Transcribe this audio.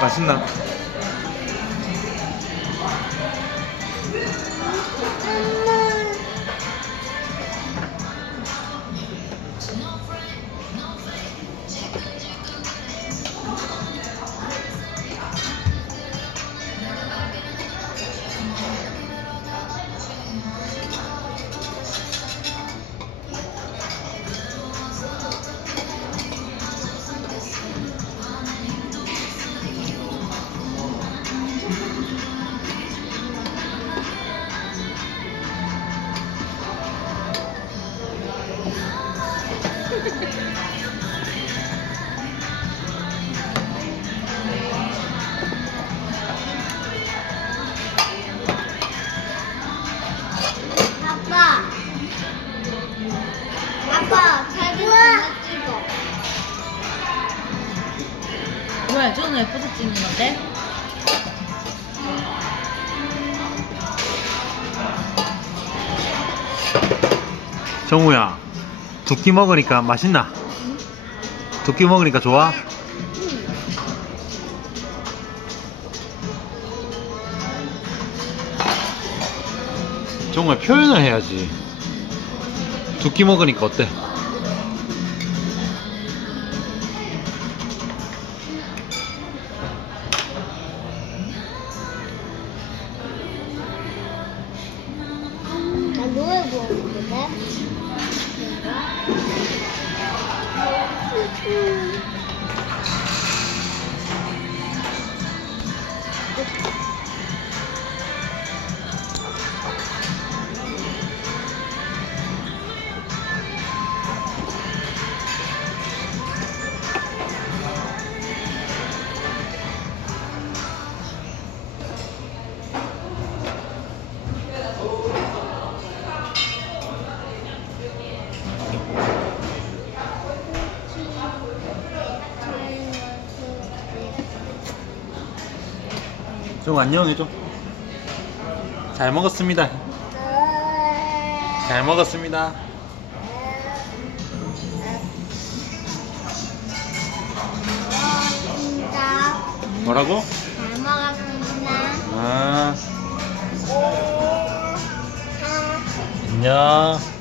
맛있나? 아빠, 사진 하나 찍어. 왜? 저는 예뻐서 찍는 건데? 정우야, 두 끼 먹으니까 맛있나? 두 끼 먹으니까 좋아? 정우야, 표현을 해야지. 두 끼 먹으니까 어때? 나 노래 부르는데? 정우 안녕 해줘. 잘 먹었습니다. 잘 먹었습니다. 진짜 뭐라고? 잘 먹었습니다. 아, 오, 아. 안녕.